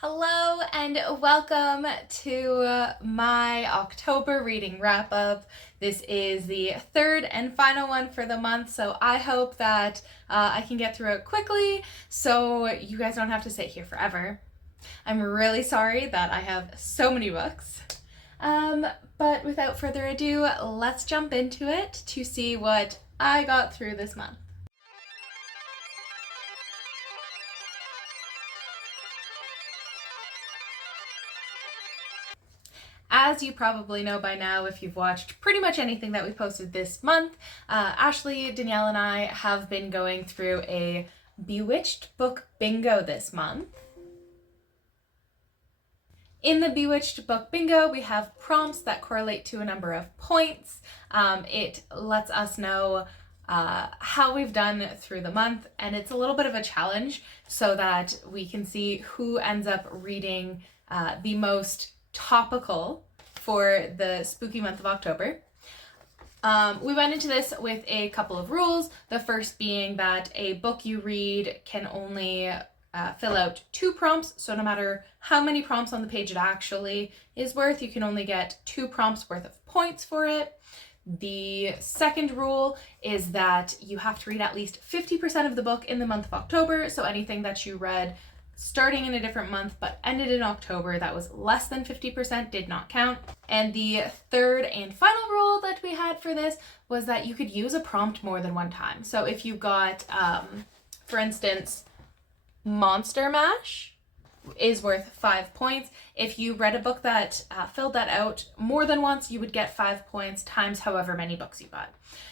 Hello and welcome to my October reading wrap up. This is the third and final one for the month, so I hope that I can get through it quickly so you guys don't have to sit here forever. I'm really sorry that I have so many books. But without further ado, let's jump into it to see what I got through this month. As you probably know by now, if you've watched pretty much anything that we posted this month, Ashley, Danielle, and I have been going through a Bewitched book bingo this month. In the Bewitched book bingo, we have prompts that correlate to a number of points. It lets us know how we've done through the month, and it's a little bit of a challenge so that we can see who ends up reading the most topical for the spooky month of October. We went into this with a couple of rules. The first being that a book you read can only fill out 2 prompts, so no matter how many prompts on the page it actually is worth, you can only get 2 prompts worth of points for it. The second rule is that you have to read at least 50% of the book in the month of October, so anything that you read starting in a different month but ended in October that was less than 50% did not count. And the third and final rule that we had for this was that you could use a prompt more than one time. So if you got, for instance, Monster Mash is worth 5 points. If you read a book that filled that out more than once, you would get 5 points times however many books you got.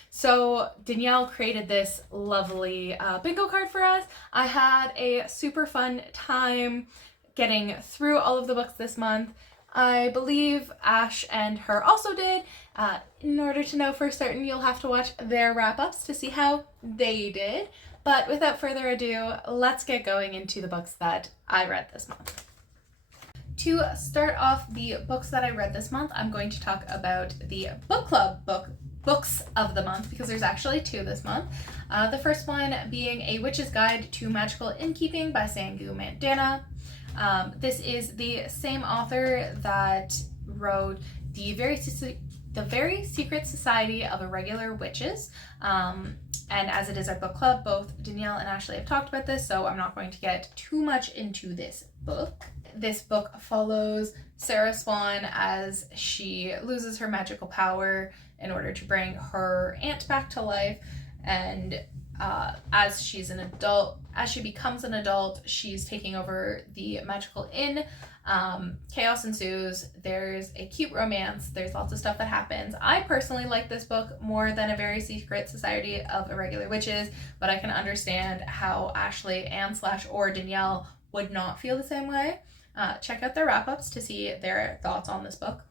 So Danielle created this lovely bingo card for us. I had a super fun time getting through all of the books this month. I believe Ash and her also did. In order to know for certain, you'll have to watch their wrap-ups to see how they did. But without further ado, let's get going into the books that I read this month. To start off the books that I read this month, I'm going to talk about the book club books of the month, because there's actually 2 this month. The first one being A Witch's Guide to Magical Innkeeping by Sangu Mondandanna. This is the same author that wrote the Very Secret Society of Irregular Witches. And as it is our book club, both Danielle and Ashley have talked about this, so I'm not going to get too much into this book. This book follows Sarah Swan as she loses her magical power in order to bring her aunt back to life, and as she becomes an adult, she's taking over the magical inn. Chaos ensues. There's a cute romance. There's lots of stuff that happens. I personally like this book more than A Very Secret Society of Irregular Witches, but I can understand how Ashley and or Danielle would not feel the same way. Check out their wrap-ups to see their thoughts on this book.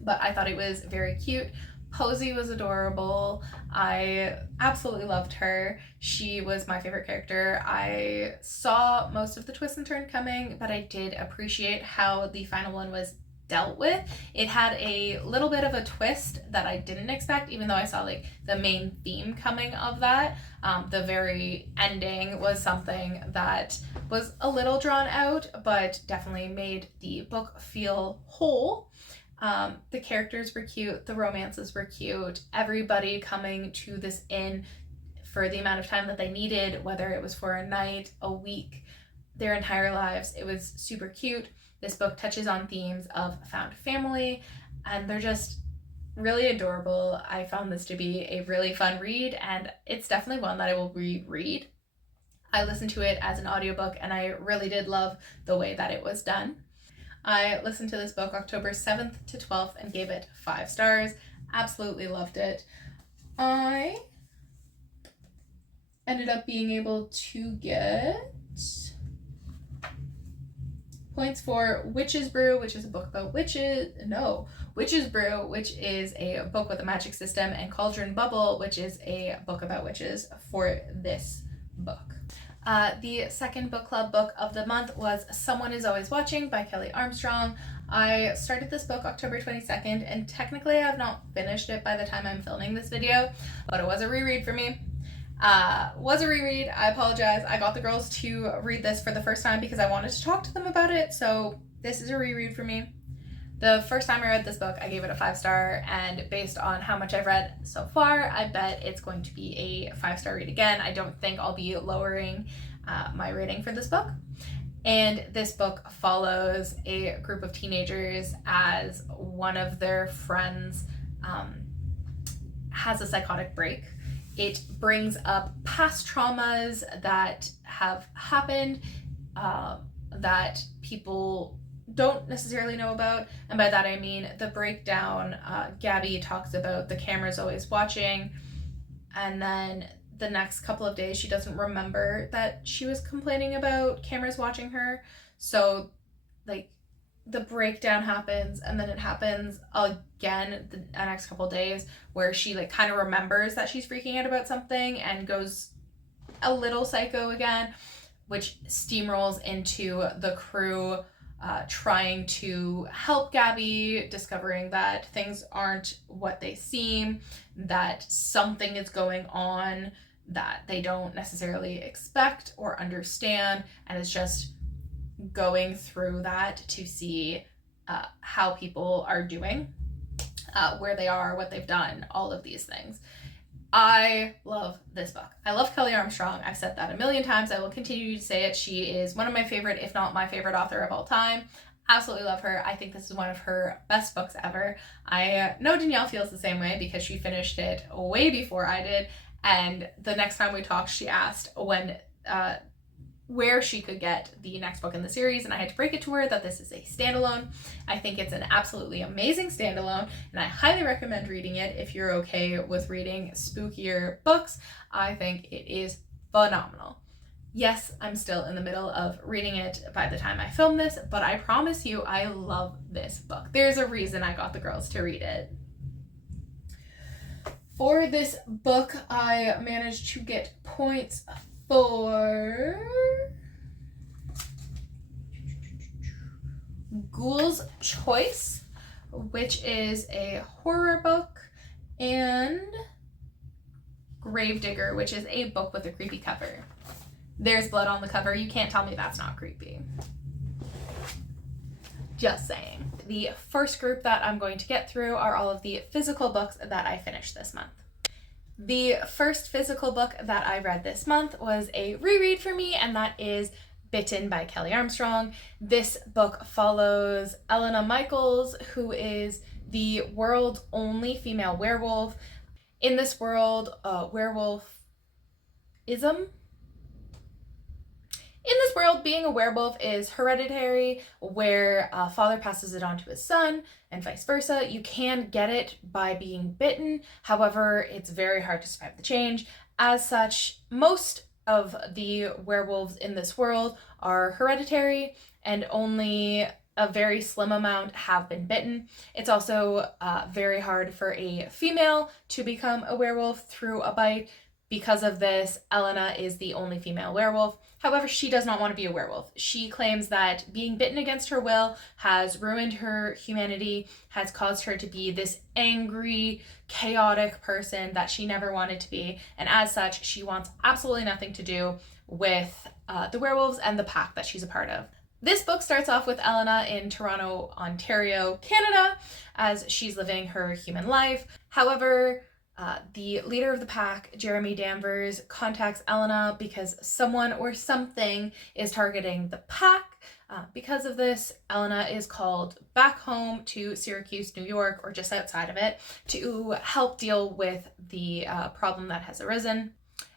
But I thought it was very cute. Posey was adorable. I absolutely loved her. She was my favorite character. I saw most of the twists and turns coming, but I did appreciate how the final one was dealt with. It had a little bit of a twist that I didn't expect, even though I saw like the main theme coming of that. The very ending was something that was a little drawn out, but definitely made the book feel whole. The characters were cute, the romances were cute, everybody coming to this inn for the amount of time that they needed, whether it was for a night, a week, their entire lives, it was super cute. This book touches on themes of found family, and they're just really adorable. I found this to be a really fun read, and it's definitely one that I will reread. I listened to it as an audiobook, and I really did love the way that it was done. I listened to this book October 7th to 12th and gave it 5 stars. Absolutely loved it. I ended up being able to get points for Witch's Brew, which is a book about Witch's Brew, which is a book with a magic system, and Cauldron Bubble, which is a book about witches for this book. The second book club book of the month was Someone Is Always Watching by Kelley Armstrong. I started this book October 22nd, and technically I have not finished it by the time I'm filming this video, but it was a reread for me. Was a reread. I apologize. I got the girls to read this for the first time because I wanted to talk to them about it, so this is a reread for me. The first time I read this book, I gave it a 5-star, and based on how much I've read so far, I bet it's going to be a 5-star read again. I don't think I'll be lowering my rating for this book. And this book follows a group of teenagers as one of their friends has a psychotic break. It brings up past traumas that have happened that people don't necessarily know about. And by that I mean the breakdown. Gabby talks about the camera's always watching, and then the next couple of days she doesn't remember that she was complaining about cameras watching her. So like the breakdown happens, and then it happens again the next couple of days where she like kind of remembers that she's freaking out about something and goes a little psycho again, which steamrolls into the crew trying to help Gabby, discovering that things aren't what they seem, that something is going on that they don't necessarily expect or understand, and it's just going through that to see how people are doing, where they are, what they've done, all of these things. I love this book. I love Kelley Armstrong. I've said that a million times. I will continue to say it. She is one of my favorite, if not my favorite author of all time. Absolutely love her. I think this is one of her best books ever. I know Danielle feels the same way because she finished it way before I did. And the next time we talked, she asked where she could get the next book in the series, and I had to break it to her that this is a standalone. I think it's an absolutely amazing standalone, and I highly recommend reading it if you're okay with reading spookier books. I think it is phenomenal. Yes, I'm still in the middle of reading it by the time I film this, but I promise you I love this book. There's a reason I got the girls to read it. For this book, I managed to get points for Ghoul's Choice, which is a horror book, and Gravedigger, which is a book with a creepy cover. There's blood on the cover. You can't tell me that's not creepy. Just saying. The first group that I'm going to get through are all of the physical books that I finished this month. The first physical book that I read this month was a reread for me, and that is Bitten by Kelley Armstrong. This book follows Elena Michaels, who is the world's only female werewolf. In this world, werewolfism? In this world, being a werewolf is hereditary, where a father passes it on to his son and vice versa. You can get it by being bitten. However, it's very hard to survive the change. As such, most of the werewolves in this world are hereditary, and only a very slim amount have been bitten. It's also very hard for a female to become a werewolf through a bite. Because of this, Elena is the only female werewolf. However, she does not want to be a werewolf. She claims that being bitten against her will has ruined her humanity, has caused her to be this angry, chaotic person that she never wanted to be. And as such, she wants absolutely nothing to do with the werewolves and the pack that she's a part of. This book starts off with Elena in Toronto, Ontario, Canada, as she's living her human life. However, the leader of the pack, Jeremy Danvers, contacts Elena because someone or something is targeting the pack. Because of this, Elena is called back home to Syracuse, New York, or just outside of it, to help deal with the problem that has arisen.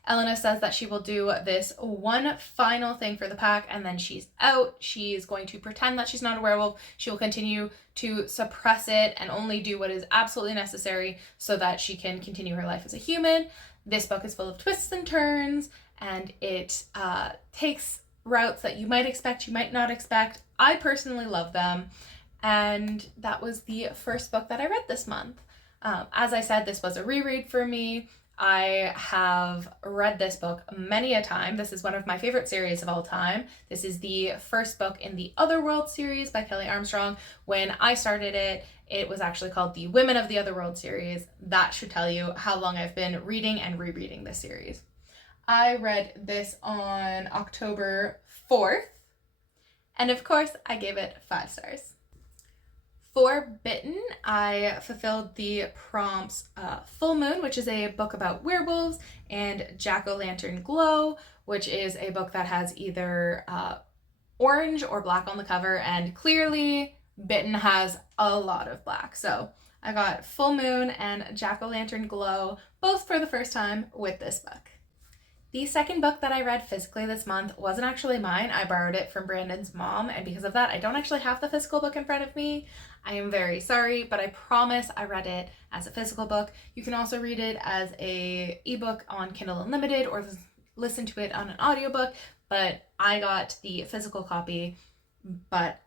Elena says that she will do this one final thing for the pack, and then she's out. She's going to pretend that she's not a werewolf. She will continue to suppress it and only do what is absolutely necessary so that she can continue her life as a human. This book is full of twists and turns, and it takes routes that you might expect, you might not expect. I personally love them, and that was the first book that I read this month. As I said, this was a reread for me. I have read this book many a time. This is one of my favorite series of all time. This is the first book in the Otherworld series by Kelley Armstrong. When I started it, it was actually called the Women of the Otherworld series. That should tell you how long I've been reading and rereading this series. I read this on October 4th, and of course I gave it 5 stars. For Bitten, I fulfilled the prompts Full Moon, which is a book about werewolves, and Jack-o'-lantern Glow, which is a book that has either orange or black on the cover, and clearly Bitten has a lot of black. So I got Full Moon and Jack-o'-lantern Glow, both for the first time with this book. The second book that I read physically this month wasn't actually mine. I borrowed it from Brandon's mom, and because of that, I don't actually have the physical book in front of me. I am very sorry, but I promise I read it as a physical book. You can also read it as a ebook on Kindle Unlimited or listen to it on an audiobook, but I got the physical copy, but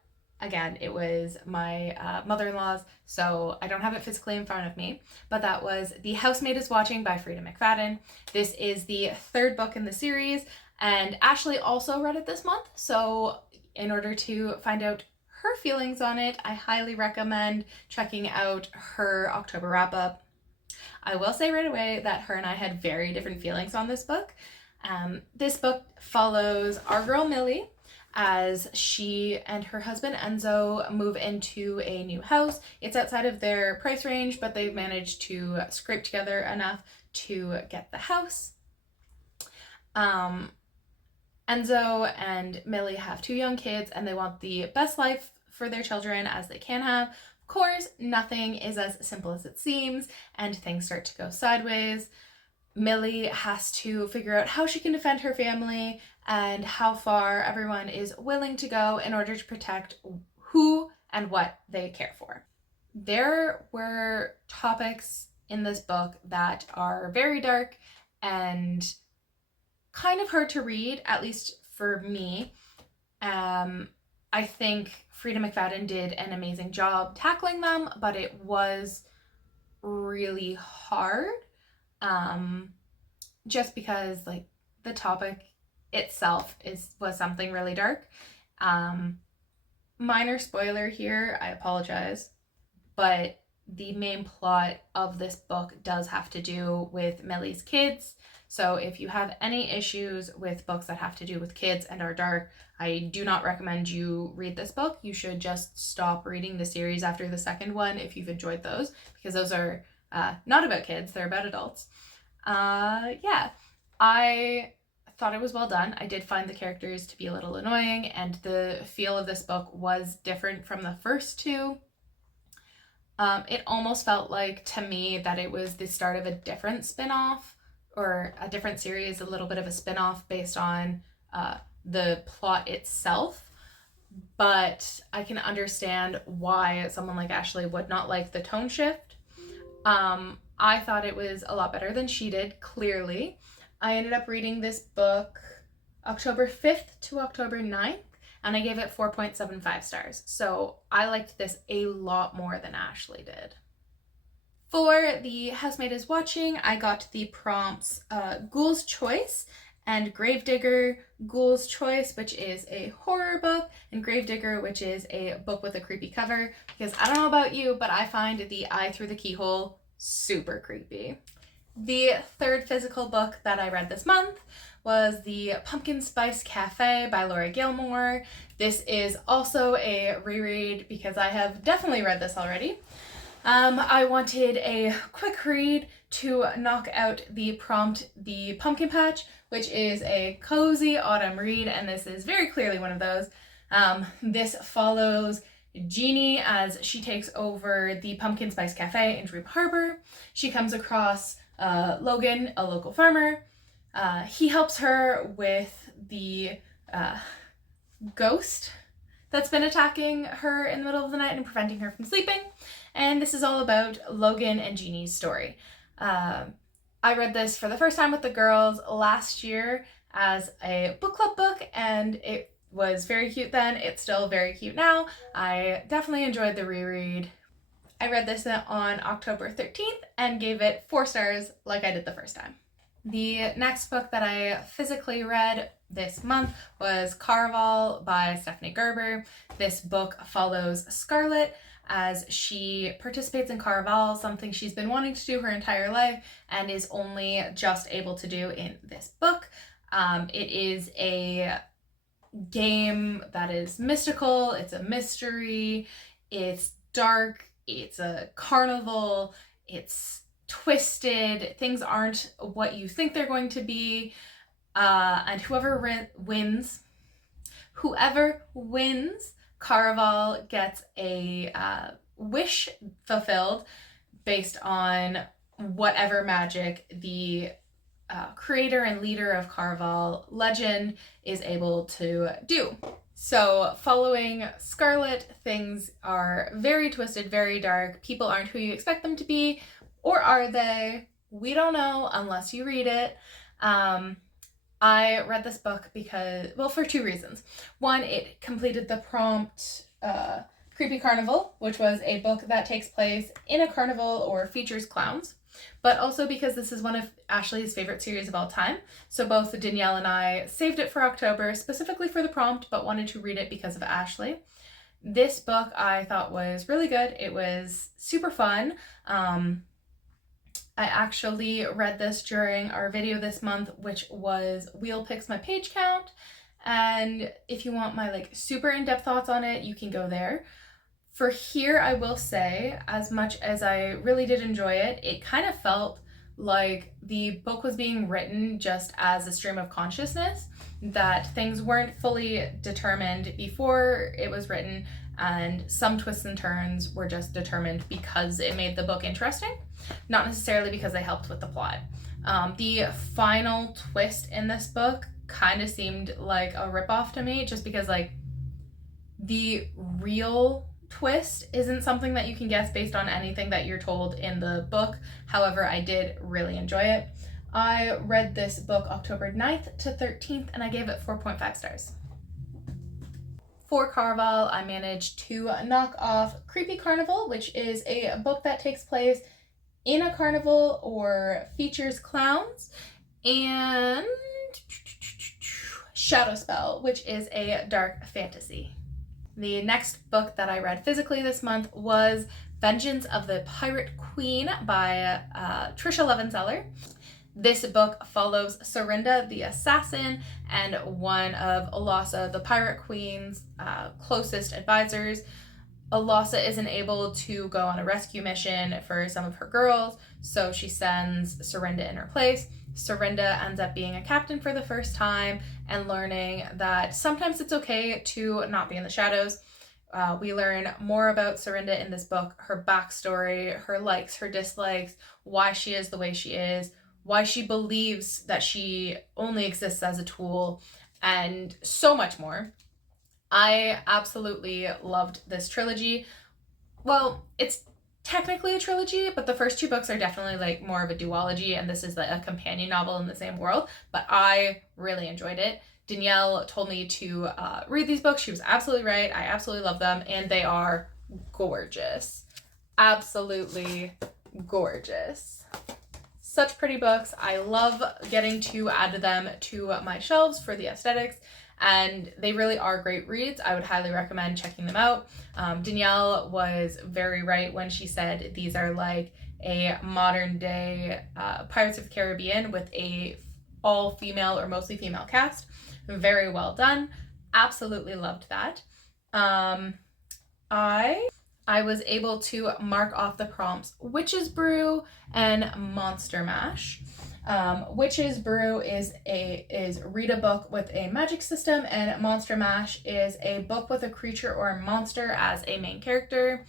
again, it was my mother-in-law's, so I don't have it physically in front of me, but that was The Housemaid is Watching by Freida McFadden. This is the third book in the series, and Ashley also read it this month, so in order to find out her feelings on it, I highly recommend checking out her October wrap-up. I will say right away that her and I had very different feelings on this book. This book follows our girl Millie as she and her husband Enzo move into a new house. It's outside of their price range, but they've managed to scrape together enough to get the house. Enzo and Millie have 2 young kids, and they want the best life for their children as they can have. Of course, nothing is as simple as it seems, and things start to go sideways. Millie has to figure out how she can defend her family and how far everyone is willing to go in order to protect who and what they care for. There were topics in this book that are very dark and kind of hard to read, at least for me. I think Freida McFadden did an amazing job tackling them, but it was really hard. Just because like the topic itself was something really dark. Minor spoiler here, I apologize, but the main plot of this book does have to do with Millie's kids. So if you have any issues with books that have to do with kids and are dark, I do not recommend you read this book. You should just stop reading the series after the second one if you've enjoyed those, because those are not about kids, they're about adults. Yeah, I thought it was well done. I did find the characters to be a little annoying, and the feel of this book was different from the first 2. It almost felt like, to me, that it was the start of a different spin-off, or a different series, a little bit of a spin-off based on the plot itself. But I can understand why someone like Ashley would not like the tone shift. I thought it was a lot better than she did, clearly. I ended up reading this book October 5th to October 9th, and I gave it 4.75 stars. So I liked this a lot more than Ashley did. For The Housemaid is Watching, I got the prompts Ghoul's Choice and Gravedigger. Ghoul's Choice, which is a horror book, and Gravedigger, which is a book with a creepy cover, because I don't know about you, but I find The Eye Through the Keyhole super creepy. The third physical book that I read this month was The Pumpkin Spice Cafe by Laurie Gilmore. This is also a reread because I have definitely read this already. I wanted a quick read to knock out the prompt, The Pumpkin Patch, which is a cozy autumn read, and this is very clearly one of those. This follows Jeannie as she takes over the Pumpkin Spice Cafe in Dream Harbor. She comes across Logan, a local farmer. He helps her with the ghost that's been attacking her in the middle of the night and preventing her from sleeping. And this is all about Logan and Jeannie's story. I read this for the first time with the girls last year as a book club book, and it was very cute then. It's still very cute now. I definitely enjoyed the reread. I read this on October 13th and gave it 4 stars like I did the first time. The next book that I physically read this month was Caraval by Stephanie Garber. This book follows Scarlett as she participates in Caraval, something she's been wanting to do her entire life and is only just able to do in this book. It is a game that is mystical, it's a mystery, it's dark, it's a carnival, it's twisted, things aren't what you think they're going to be, and whoever wins, Caraval gets a wish fulfilled based on whatever magic the creator and leader of Caraval legend is able to do. So following Scarlet, things are very twisted, very dark. People aren't who you expect them to be, or are they? We don't know unless you read it. I read this book because, well, for two reasons. One, it completed the prompt Creepy Carnival, which was a book that takes place in a carnival or features clowns, but also because this is one of Ashley's favorite series of all time. So both Danielle and I saved it for October, specifically for the prompt, but wanted to read it because of Ashley. This book I thought was really good. It was super fun. I actually read this during our video this month, which was Wheel Picks My Page Count. And if you want my super in-depth thoughts on it, you can go there. For here, I will say, as much as I really did enjoy it, it kind of felt like the book was being written just as a stream of consciousness, that things weren't fully determined before it was written, and some twists and turns were just determined because it made the book interesting, not necessarily because they helped with the plot. The final twist in this book kind of seemed like a ripoff to me, just because the real twist isn't something that you can guess based on anything that you're told in the book. However, I did really enjoy it. I read this book October 9th to 13th and I gave it 4.5 stars. For Caraval, I managed to knock off Creepy Carnival, which is a book that takes place in a carnival or features clowns, and Shadow Spell, which is a dark fantasy. The next book that I read physically this month was Vengeance of the Pirate Queen by Tricia Levenseller. This book follows Serinda, the assassin, and one of Alasa, the Pirate Queen's closest advisors. Alasa isn't able to go on a rescue mission for some of her girls, so she sends Serinda in her place. Serinda ends up being a captain for the first time and learning that sometimes it's okay to not be in the shadows. We learn more about Serinda in this book, her backstory, her likes, her dislikes, why she is the way she is, why she believes that she only exists as a tool, and so much more. I absolutely loved this trilogy. Well, it's technically a trilogy, but the first two books are definitely more of a duology, and this is a companion novel in the same world, but I really enjoyed it. Danielle told me to read these books. She was absolutely right. I absolutely love them, and they are gorgeous. Absolutely gorgeous. Such pretty books. I love getting to add them to my shelves for the aesthetics, and they really are great reads. I would highly recommend checking them out. Danielle was very right when she said these are like a modern day Pirates of the Caribbean with a all female or mostly female cast. Very well done. Absolutely loved that. I was able to mark off the prompts Witch's Brew and Monster Mash. Witch's Brew is read a book with a magic system, and Monster Mash is a book with a creature or a monster as a main character.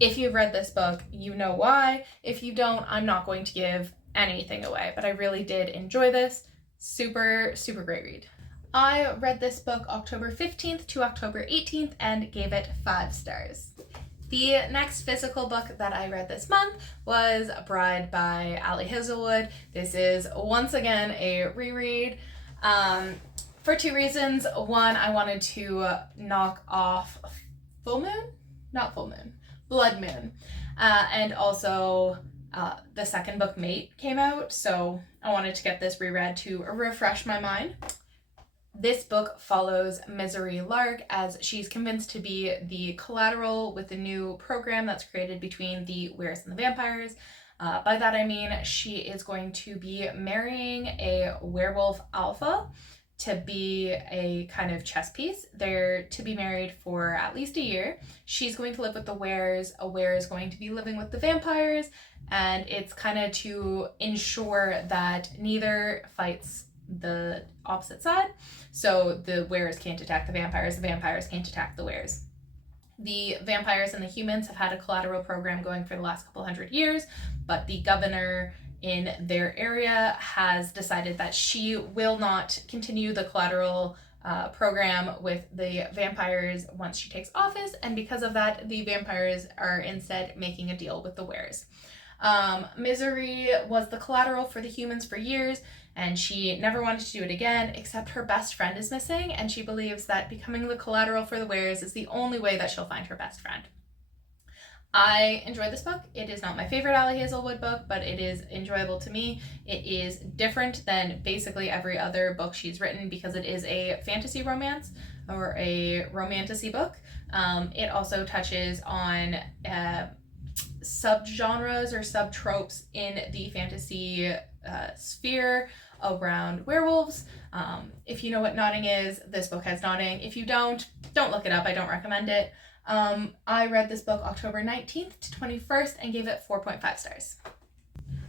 If you've read this book, you know why. If you don't, I'm not going to give anything away, but I really did enjoy this. Super, super great read. I read this book October 15th to October 18th and gave it 5 stars. The next physical book that I read this month was Bride by Hazelwood. This is once again a reread for 2 reasons. One, I wanted to knock off Blood Moon. And also the second book, Mate, came out, so I wanted to get this reread to refresh my mind. This book follows Misery Lark as she's convinced to be the collateral with the new program that's created between the Weres and the vampires. By that I mean she is going to be marrying a werewolf alpha to be a kind of chess piece. They're to be married for at least a year. She's going to live with the Weres. A Were is going to be living with the vampires, and it's kind of to ensure that neither fights the opposite side. So the Weres can't attack the vampires can't attack the Weres. The vampires and the humans have had a collateral program going for the last couple hundred years, but the governor in their area has decided that she will not continue the collateral program with the vampires once she takes office, and because of that, the vampires are instead making a deal with the Weres. Misery was the collateral for the humans for years, and she never wanted to do it again, except her best friend is missing, and she believes that becoming the collateral for the Weres is the only way that she'll find her best friend. I enjoyed this book. It is not my favorite Ali Hazelwood book, but it is enjoyable to me. It is different than basically every other book she's written because it is a fantasy romance or a romantasy book. It also touches on subgenres or subtropes in the fantasy sphere around werewolves. If you know what knotting is, this book has knotting. If you don't look it up. I don't recommend it. I read this book October 19th to 21st and gave it 4.5 stars.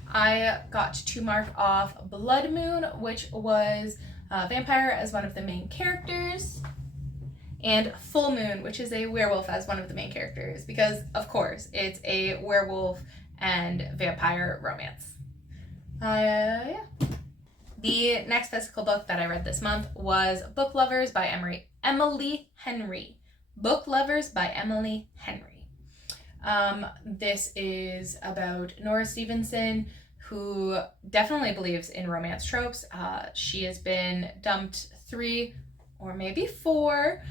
I got to mark off Blood Moon, which was a vampire as one of the main characters, and Full Moon, which is a werewolf as one of the main characters, because of course it's a werewolf and vampire romance. Yeah. The next physical book that I read this month was Book Lovers by Emily Henry. Book Lovers by Emily Henry. This is about Nora Stevenson, who definitely believes in romance tropes. She has been dumped 3 or maybe 4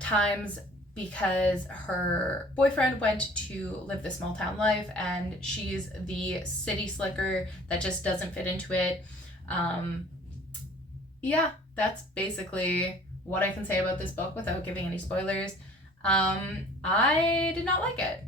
times because her boyfriend went to live the small town life, and she's the city slicker that just doesn't fit into it. Yeah, that's basically what I can say about this book without giving any spoilers. I did not like it.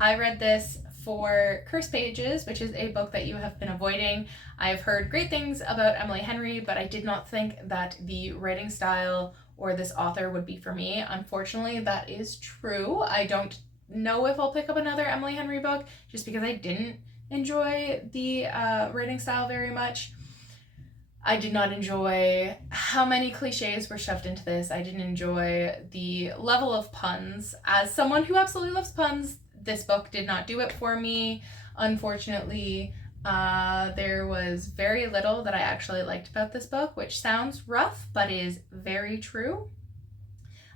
I read this for Cursed Pages, which is a book that you have been avoiding. I've heard great things about Emily Henry, but I did not think that the writing style or this author would be for me. Unfortunately, that is true. I don't know if I'll pick up another Emily Henry book just because I didn't enjoy the writing style very much. I did not enjoy how many cliches were shoved into this. I didn't enjoy the level of puns. As someone who absolutely loves puns, this book did not do it for me, unfortunately. There was very little that I actually liked about this book, which sounds rough, but is very true.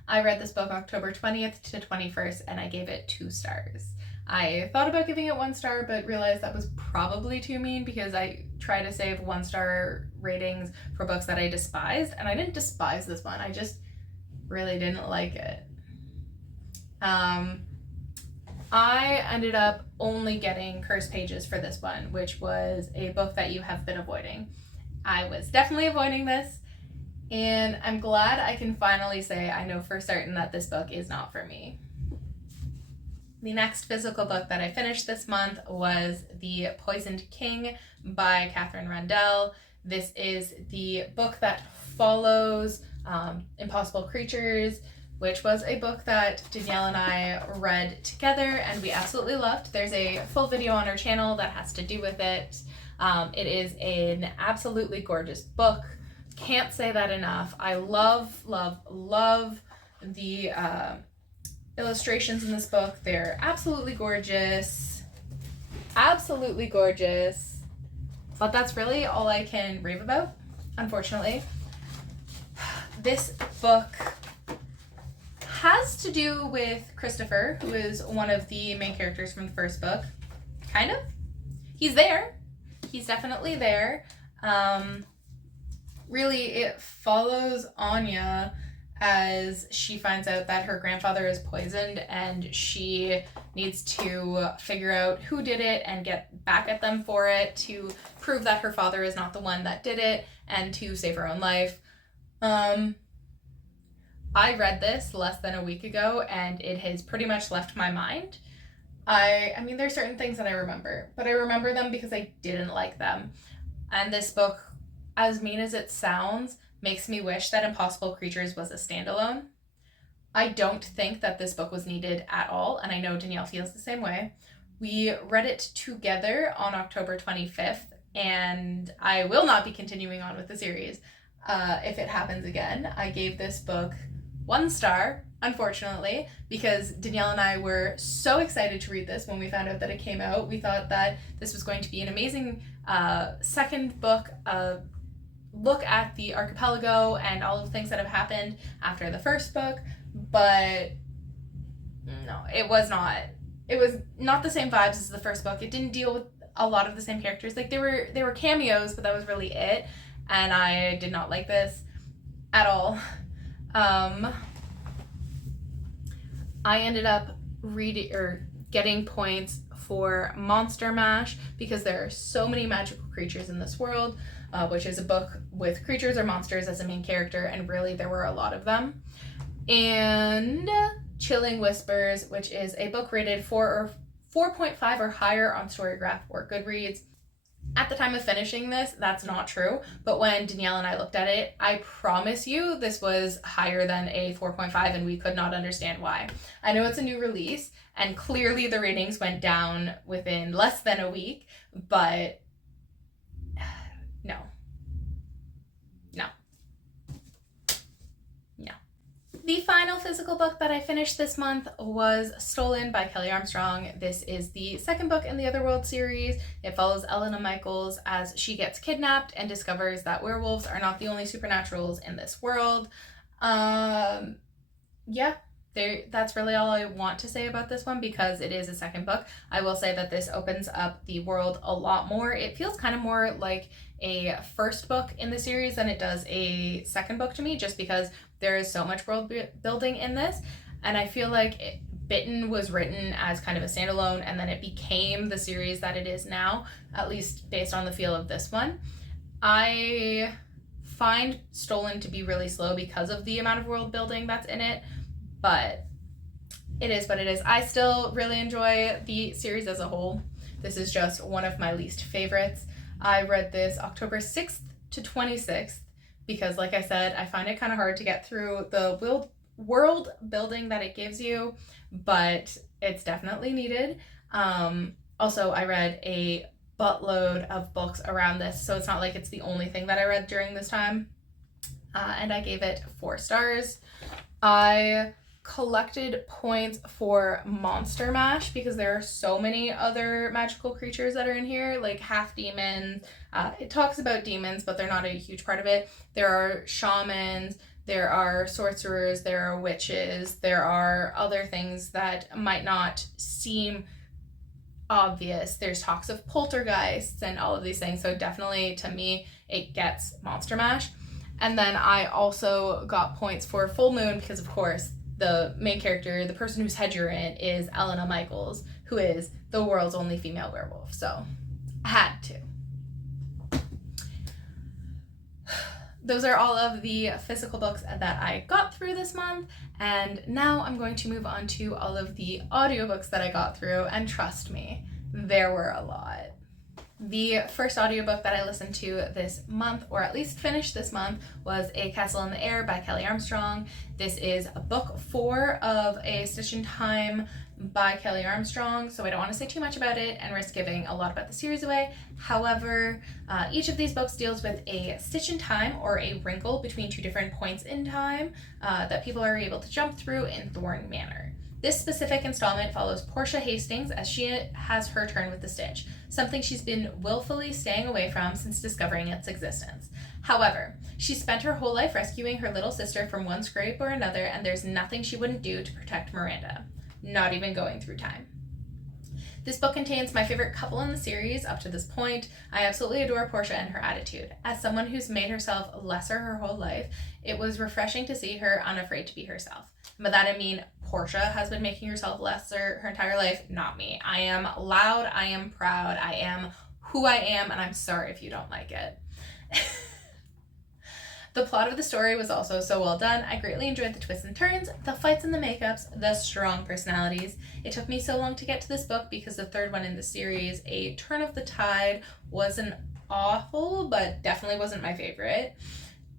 I read this book October 20th to 21st, and I gave it 2 stars. I thought about giving it 1 star, but realized that was probably too mean because I try to save 1-star ratings for books that I despised, and I didn't despise this one. I just really didn't like it. I ended up only getting Cursed Pages for this one, which was a book that you have been avoiding. I was definitely avoiding this, and I'm glad I can finally say I know for certain that this book is not for me. The next physical book that I finished this month was The Poisoned King by Katherine Rundell. This is the book that follows Impossible Creatures, which was a book that Danielle and I read together and we absolutely loved. There's a full video on our channel that has to do with it. It is an absolutely gorgeous book. Can't say that enough. I love the illustrations in this book. They're absolutely gorgeous. Absolutely gorgeous. But that's really all I can rave about, unfortunately. This book has to do with Christopher, who is one of the main characters from the first book. Kind of. He's there. He's definitely there. Really, it follows Anya as she finds out that her grandfather is poisoned and she needs to figure out who did it and get back at them for it to prove that her father is not the one that did it and to save her own life. I read this less than a week ago, and it has pretty much left my mind. I mean, there's certain things that I remember, but I remember them because I didn't like them. And this book, as mean as it sounds, makes me wish that Impossible Creatures was a standalone. I don't think that this book was needed at all, and I know Danielle feels the same way. We read it together on October 25th, and I will not be continuing on with the series if it happens again. I gave this book 1 star, unfortunately, because Danielle and I were so excited to read this when we found out that it came out. We thought that this was going to be an amazing second book, look at the archipelago and all of the things that have happened after the first book, but no, it was not. It was not the same vibes as the first book. It didn't deal with a lot of the same characters. Like, they were cameos, but that was really it, and I did not like this at all. I ended up getting points for Monster Mash because there are so many magical creatures in this world, which is a book with creatures or monsters as a main character, and really there were a lot of them. And Chilling Whispers, which is a book rated 4.5 or higher on Storygraph or Goodreads. At the time of finishing this, that's not true, but when Danielle and I looked at it, I promise you this was higher than a 4.5, and we could not understand why. I know it's a new release, and clearly the ratings went down within less than a week, but no. The final physical book that I finished this month was Stolen by Kelley Armstrong. This is the second book in the Otherworld series. It follows Elena Michaels as she gets kidnapped and discovers that werewolves are not the only supernaturals in this world. That's really all I want to say about this one because it is a second book. I will say that this opens up the world a lot more. It feels kind of more like a first book in the series than it does a second book to me, just because there is so much world building in this, and I feel like Bitten was written as kind of a standalone, and then it became the series that it is now, at least based on the feel of this one. I find Stolen to be really slow because of the amount of world building that's in it, but it is what it is. I still really enjoy the series as a whole. This is just one of my least favorites. I read this October 6th to 26th because, like I said, I find it kind of hard to get through the world building that it gives you, but it's definitely needed. Also, I read a buttload of books around this, so it's not like it's the only thing that I read during this time, and I gave it 4 stars. I collected points for Monster Mash because there are so many other magical creatures that are in here, like half demons. It talks about demons, but they're not a huge part of it. There are shamans, there are sorcerers, there are witches, there are other things that might not seem obvious. There's talks of poltergeists and all of these things, so definitely to me it gets Monster Mash. And then I also got points for Full Moon because, of course, the main character, the person whose head you're in, is Elena Michaels, who is the world's only female werewolf. So I had to. Those are all of the physical books that I got through this month, and now I'm going to move on to all of the audiobooks that I got through, and trust me, there were a lot. The first audiobook that I listened to this month, or at least finished this month, was A Castle in the Air by Kelley Armstrong. This is book 4 of A Stitch in Time by Kelley Armstrong, so I don't want to say too much about it and risk giving a lot about the series away. However, each of these books deals with a stitch in time, or a wrinkle between 2 different points in time that people are able to jump through in Thorn Manor. This specific installment follows Portia Hastings as she has her turn with the stitch, something she's been willfully staying away from since discovering its existence. However, she spent her whole life rescuing her little sister from one scrape or another, and there's nothing she wouldn't do to protect Miranda, not even going through time. This book contains my favorite couple in the series up to this point. I absolutely adore Portia and her attitude. As someone who's made herself lesser her whole life, it was refreshing to see her unafraid to be herself. By that I mean Portia has been making herself lesser her entire life, not me. I am loud, I am proud, I am who I am, and I'm sorry if you don't like it. The plot of the story was also so well done. I greatly enjoyed the twists and turns, the fights and the makeups, the strong personalities. It took me so long to get to this book because the third one in the series, A Turn of the Tide, wasn't awful, but definitely wasn't my favorite.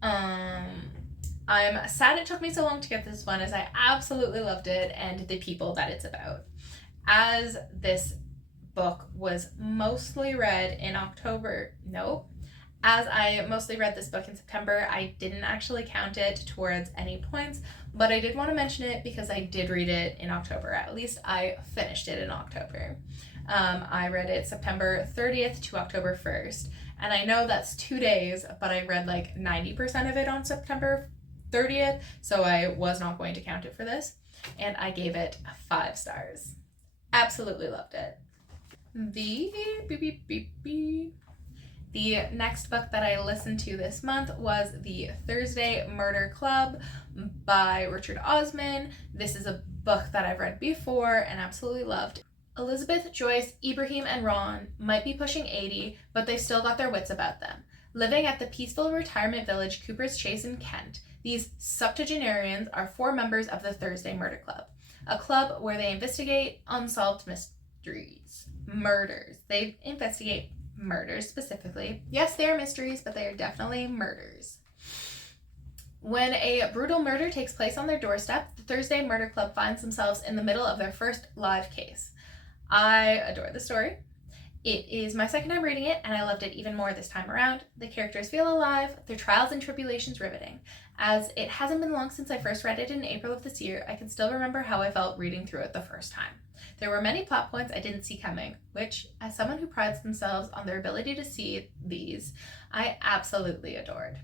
I'm sad it took me so long to get this one, as I absolutely loved it and the people that it's about. As this book was mostly read in October, as I mostly read this book in September, I didn't actually count it towards any points, but I did want to mention it because I did read it in October. At least I finished it in October. I read it September 30th to October 1st, and I know that's 2 days, but I read like 90% of it on September 30th, so I was not going to count it for this, and I gave it 5 stars. Absolutely loved it. The next book that I listened to this month was The Thursday Murder Club by Richard Osman. This is a book that I've read before and absolutely loved. Elizabeth, Joyce, Ibrahim, and Ron might be pushing 80, but they've still got their wits about them. Living at the peaceful retirement village Cooper's Chase in Kent, these septuagenarians are 4 members of the Thursday Murder Club, a club where they investigate unsolved mysteries, murders. They investigate murders specifically. Yes, they are mysteries, but they are definitely murders. When a brutal murder takes place on their doorstep, the Thursday Murder Club finds themselves in the middle of their first live case. I adore the story. It is my second time reading it, and I loved it even more this time around. The characters feel alive, their trials and tribulations riveting. As it hasn't been long since I first read it in April of this year, I can still remember how I felt reading through it the first time. There were many plot points I didn't see coming, which, as someone who prides themselves on their ability to see these, I absolutely adored.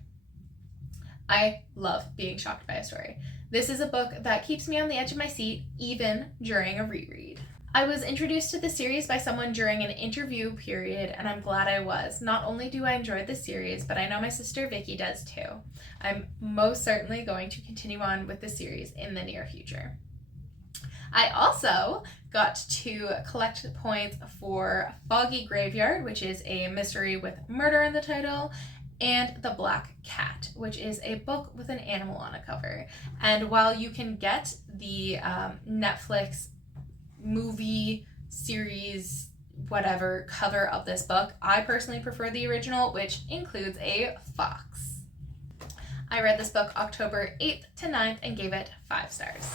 I love being shocked by a story. This is a book that keeps me on the edge of my seat, even during a reread. I was introduced to the series by someone during an interview period, and I'm glad I was. Not only do I enjoy the series, but I know my sister Vicky does too. I'm most certainly going to continue on with the series in the near future. I also got to collect points for Foggy Graveyard, which is a mystery with murder in the title, and The Black Cat, which is a book with an animal on a cover. And while you can get the Netflix movie series whatever cover of this book, I personally prefer the original, which includes a fox. I read this book October 8th to 9th and gave it 5 stars.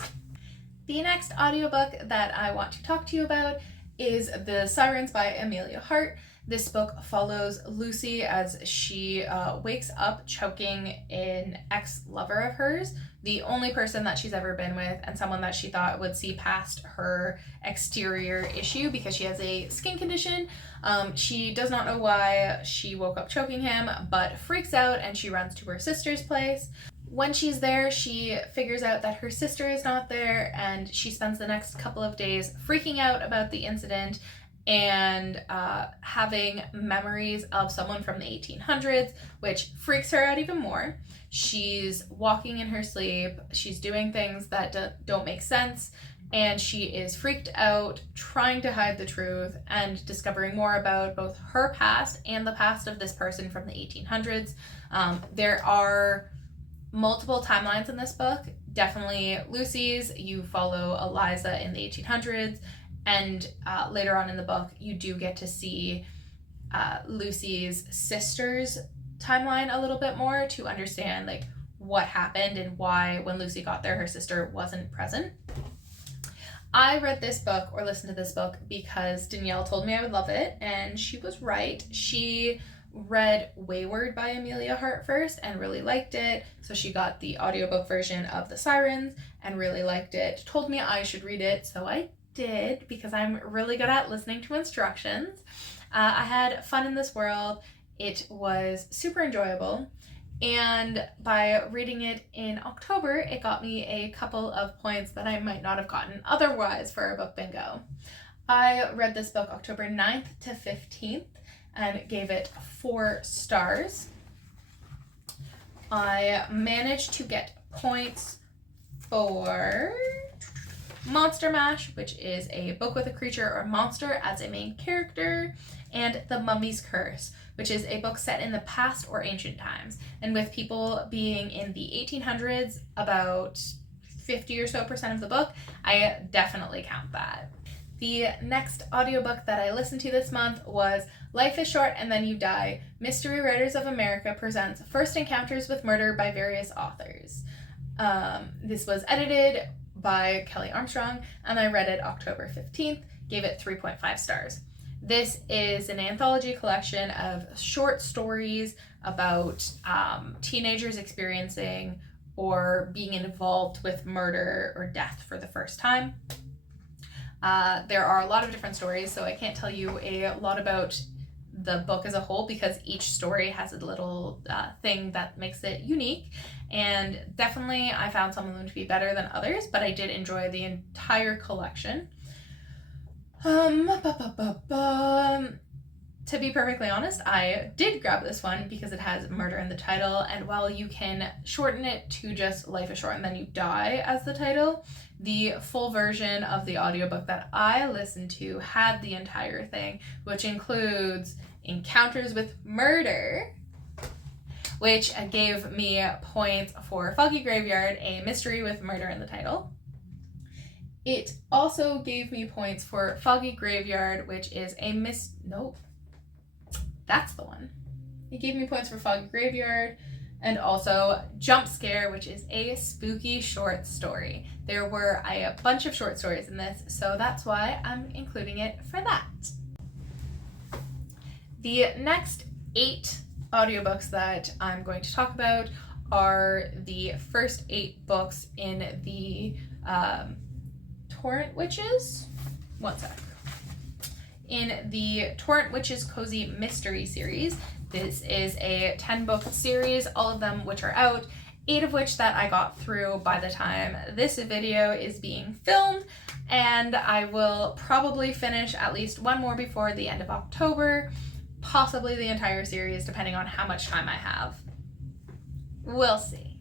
The next audiobook that I want to talk to you about is The Sirens by Emilia Hart. This book follows Lucy as she wakes up choking an ex-lover of hers, the only person that she's ever been with, and someone that she thought would see past her exterior issue because she has a skin condition. She does not know why she woke up choking him, but freaks out and she runs to her sister's place. When she's there, she figures out that her sister is not there, and she spends the next couple of days freaking out about the incident and having memories of someone from the 1800s, which freaks her out even more. She's walking in her sleep, she's doing things that don't make sense, and she is freaked out, trying to hide the truth, and discovering more about both her past and the past of this person from the 1800s. There are multiple timelines in this book. Definitely Lucy's. You follow Eliza in the 1800s, and later on in the book you do get to see Lucy's sister's timeline a little bit more to understand like what happened and why when Lucy got there her sister wasn't present. I read this book or listened to this book because Danielle told me I would love it, and she was right. She read Wayward by Emilia Hart first and really liked it, so she got the audiobook version of The Sirens and really liked it. Told me I should read it, so I did because I'm really good at listening to instructions. I had fun in this world. It was super enjoyable, and by reading it in October, it got me a couple of points that I might not have gotten otherwise for a book bingo. I read this book October 9th to 15th and gave it 4 stars. I managed to get points for Monster Mash, which is a book with a creature or monster as a main character, and The Mummy's Curse, which is a book set in the past or ancient times. And with people being in the 1800s, about 50 or so percent of the book, I definitely count that. The next audiobook that I listened to this month was Life is Short and Then You Die. Mystery Writers of America presents First Encounters with Murder by various authors. This was edited by Kelley Armstrong, and I read it October 15th, gave it 3.5 stars. This is an anthology collection of short stories about teenagers experiencing or being involved with murder or death for the first time. There are a lot of different stories, so I can't tell you a lot about the book as a whole because each story has a little thing that makes it unique, and definitely I found some of them to be better than others, but I did enjoy the entire collection. To be perfectly honest, I did grab this one because it has murder in the title, and while you can shorten it to just Life is Short and Then You Die as the title, the full version of the audiobook that I listened to had the entire thing, which includes Encounters with Murder, which gave me points for Foggy Graveyard, a mystery with murder in the title. It also gave me points for Foggy Graveyard, which is a nope. That's the one. It gave me points for Foggy Graveyard, and also Jump Scare, which is a spooky short story. There were a bunch of short stories in this, so that's why I'm including it for that. The next 8 audiobooks that I'm going to talk about are the first 8 books in the Torrent Witches. One sec. In the Torrent Witches Cozy Mystery series. This is a 10-book series, all of them which are out, 8 of which that I got through by the time this video is being filmed, and I will probably finish at least one more before the end of October, possibly the entire series, depending on how much time I have. We'll see.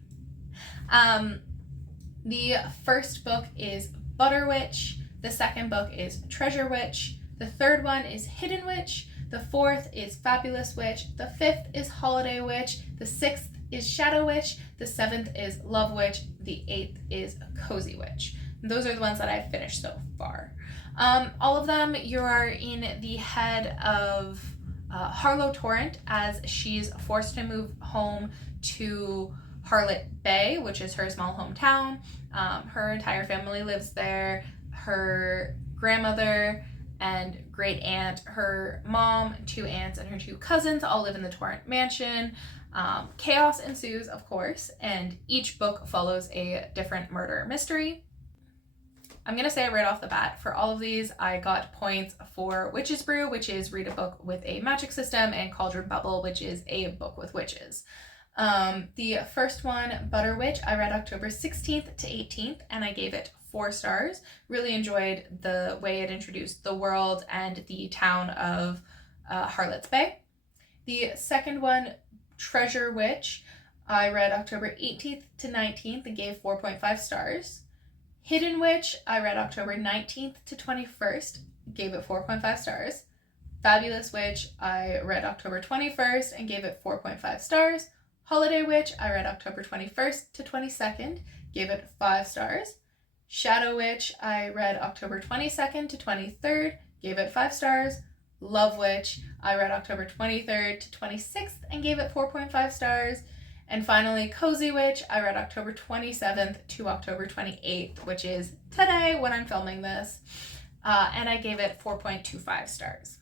The first book is Butter Witch, the second book is Treasure Witch, the third one is Hidden Witch, the fourth is Fabulous Witch, the fifth is Holiday Witch, the sixth is Shadow Witch, the seventh is Love Witch, the eighth is Cozy Witch. And those are the ones that I've finished so far. All of them, you are in the head of Harlow Torrent as she's forced to move home to Harlot Bay, which is her small hometown. Her entire family lives there. Her grandmother and great aunt, her mom, 2 aunts, and her 2 cousins all live in the Torrent mansion. Chaos ensues, of course, and each book follows a different murder mystery. I'm going to say right off the bat, for all of these, I got points for Witch's Brew, which is read a book with a magic system, and Cauldron Bubble, which is a book with witches. The first one, Butter Witch, I read October 16th to 18th, and I gave it 4 stars. Really enjoyed the way it introduced the world and the town of Harlot's Bay. The second one, Treasure Witch, I read October 18th to 19th and gave 4.5 stars. Hidden Witch, I read October 19th to 21st, gave it 4.5 stars. Fabulous Witch, I read October 21st and gave it 4.5 stars. Holiday Witch, I read October 21st to 22nd, gave it 5 stars. Shadow Witch, I read October 22nd to 23rd, gave it 5 stars. Love Witch, I read October 23rd to 26th and gave it 4.5 stars. And finally, Cozy Witch, I read October 27th to October 28th, which is today when I'm filming this, and I gave it 4.25 stars.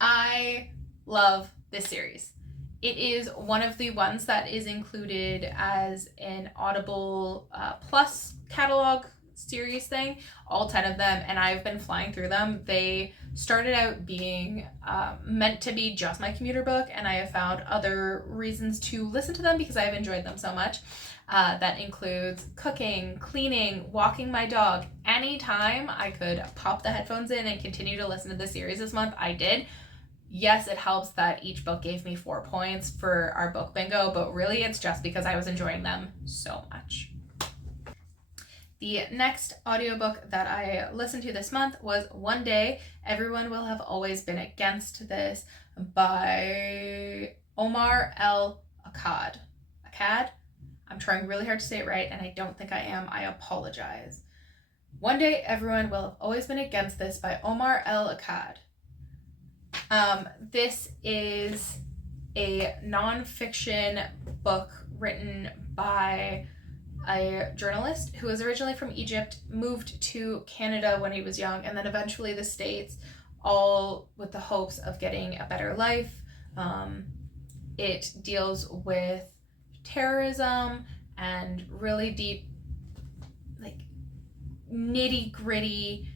I love this series. It is one of the ones that is included as an Audible Plus catalog series thing, all 10 of them, and I've been flying through them. They started out being meant to be just my commuter book, and I have found other reasons to listen to them because I've enjoyed them so much. That includes cooking, cleaning, walking my dog. Anytime I could pop the headphones in and continue to listen to the series this month, I did. Yes, it helps that each book gave me 4 points for our book bingo, but really it's just because I was enjoying them so much. The next audiobook that I listened to this month was One Day Everyone Will Have Always Been Against This by Omar El Akkad. Akkad? I'm trying really hard to say it right, and I don't think I am. I apologize. One Day Everyone Will Have Always Been Against This by Omar El Akkad. This is a nonfiction book written by a journalist who was originally from Egypt, moved to Canada when he was young, and then eventually the States, all with the hopes of getting a better life. It deals with terrorism and really deep, like, nitty-gritty,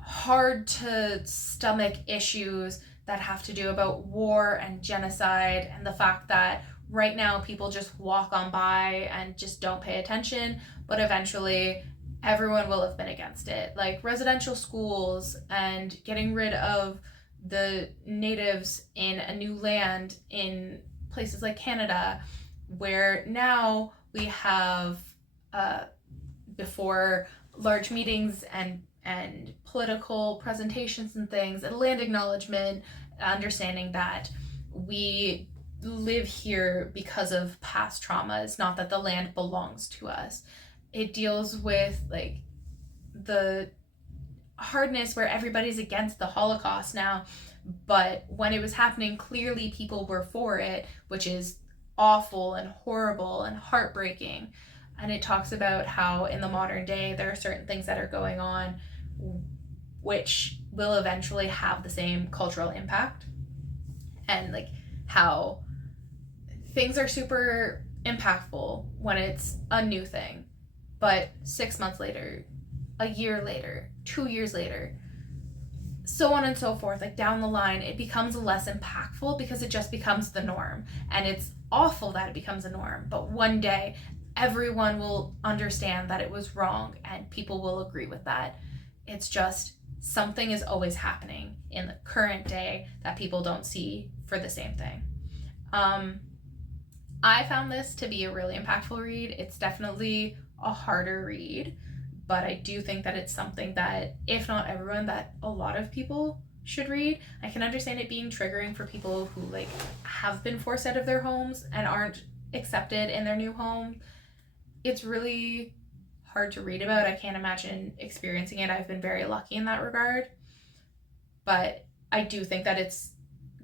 hard to stomach issues that have to do about war and genocide, and the fact that right now people just walk on by and just don't pay attention, but eventually everyone will have been against it. Like residential schools and getting rid of the natives in a new land in places like Canada, where now we have before large meetings and political presentations and things, and land acknowledgement, understanding that we live here because of past traumas, not that the land belongs to us. It deals with like the hardness where everybody's against the Holocaust now, but when it was happening, clearly people were for it, which is awful and horrible and heartbreaking. And it talks about how in the modern day there are certain things that are going on which will eventually have the same cultural impact, and like how things are super impactful when it's a new thing, but 6 months later, a year later, 2 years later, so on and so forth, like down the line, it becomes less impactful because it just becomes the norm. And it's awful that it becomes a norm, but one day everyone will understand that it was wrong and people will agree with that. It's just something is always happening in the current day that people don't see for the same thing. I found this to be a really impactful read. It's definitely a harder read, but I do think that it's something that, if not everyone, that a lot of people should read. I can understand it being triggering for people who like have been forced out of their homes and aren't accepted in their new home. It's really hard to read about. I can't imagine experiencing it. I've been very lucky in that regard, but I do think that it's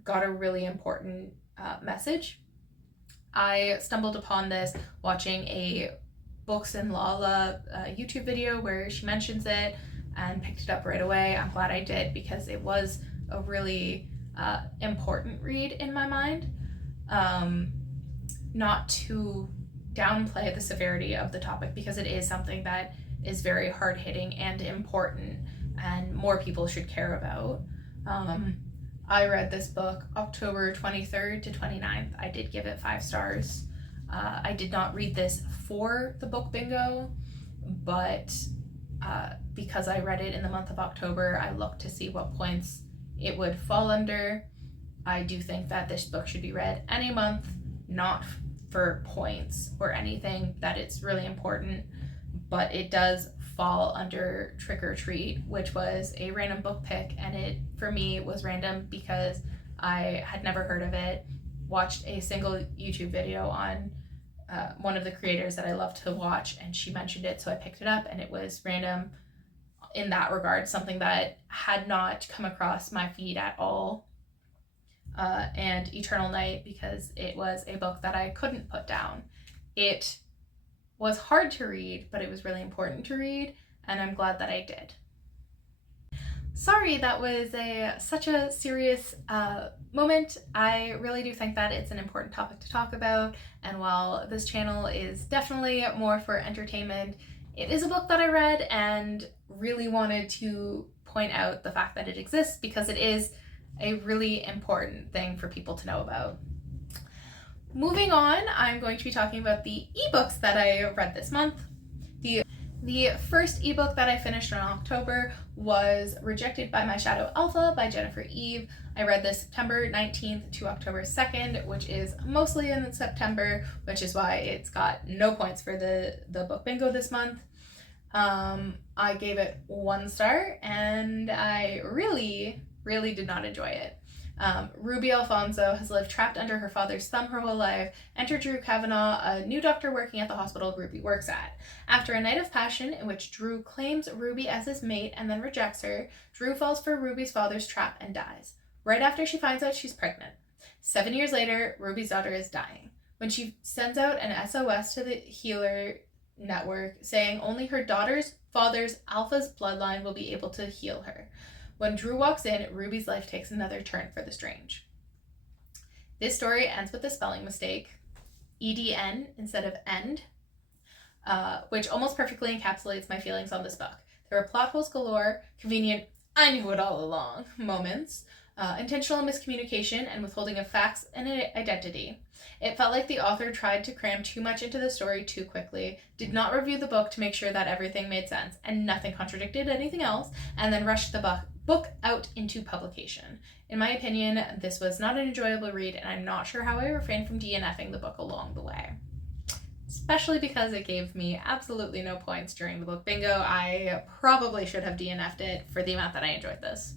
got a really important message. I stumbled upon this watching a Books and Lala YouTube video where she mentions it and picked it up right away. I'm glad I did because it was a really important read in my mind. Not to downplay the severity of the topic, because it is something that is very hard-hitting and important and more people should care about. I read this book October 23rd to 29th. I did give it 5 stars. I did not read this for the book bingo, but because I read it in the month of October, I looked to see what points it would fall under. I do think that this book should be read any month, not for points or anything, that it's really important, but it does fall under Trick or Treat, which was a random book pick, and it for me was random because I had never heard of it, watched a single YouTube video on one of the creators that I love to watch, and she mentioned it, so I picked it up, and it was random in that regard, something that had not come across my feed at all. And Eternal Night, because it was a book that I couldn't put down. It was hard to read, but it was really important to read, and I'm glad that I did. Sorry, that was such a serious moment. I really do think that it's an important topic to talk about, and while this channel is definitely more for entertainment, it is a book that I read and really wanted to point out the fact that it exists, because it is a really important thing for people to know about. Moving on, I'm going to be talking about the ebooks that I read this month. The first ebook that I finished in October was Rejected by My Shadow Alpha by Jennifer Eve. I read this September 19th to October 2nd, which is mostly in September, which is why it's got no points for the book bingo this month. I gave it 1 star, and I really, really did not enjoy it. Ruby Alfonso has lived trapped under her father's thumb her whole life. Enter Drew Kavanaugh, a new doctor working at the hospital Ruby works at. After a night of passion in which Drew claims Ruby as his mate and then rejects her, Drew falls for Ruby's father's trap and dies, right after she finds out she's pregnant. 7 years later, Ruby's daughter is dying. When she sends out an SOS to the healer network saying only her daughter's father's Alpha's bloodline will be able to heal her. When Drew walks in, Ruby's life takes another turn for the strange. This story ends with a spelling mistake, EDN instead of end, which almost perfectly encapsulates my feelings on this book. There are plot holes galore, convenient, I knew it all along moments, intentional miscommunication and withholding of facts and identity. It felt like the author tried to cram too much into the story too quickly, did not review the book to make sure that everything made sense and nothing contradicted anything else, and then rushed the book out into publication. In my opinion, this was not an enjoyable read, and I'm not sure how I refrained from DNFing the book along the way. Especially because it gave me absolutely no points during the book bingo. I probably should have DNF'd it for the amount that I enjoyed this.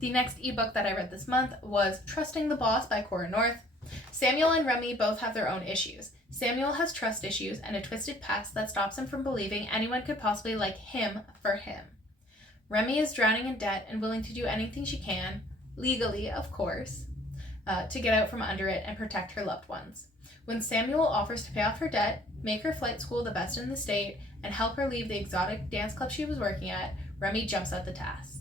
The next ebook that I read this month was Trusting the Boss by Cora North. Samuel and Remy both have their own issues. Samuel has trust issues and a twisted past that stops him from believing anyone could possibly like him for him. Remy is drowning in debt and willing to do anything she can, legally of course, to get out from under it and protect her loved ones. When Samuel offers to pay off her debt, make her flight school the best in the state, and help her leave the exotic dance club she was working at, Remy jumps at the task.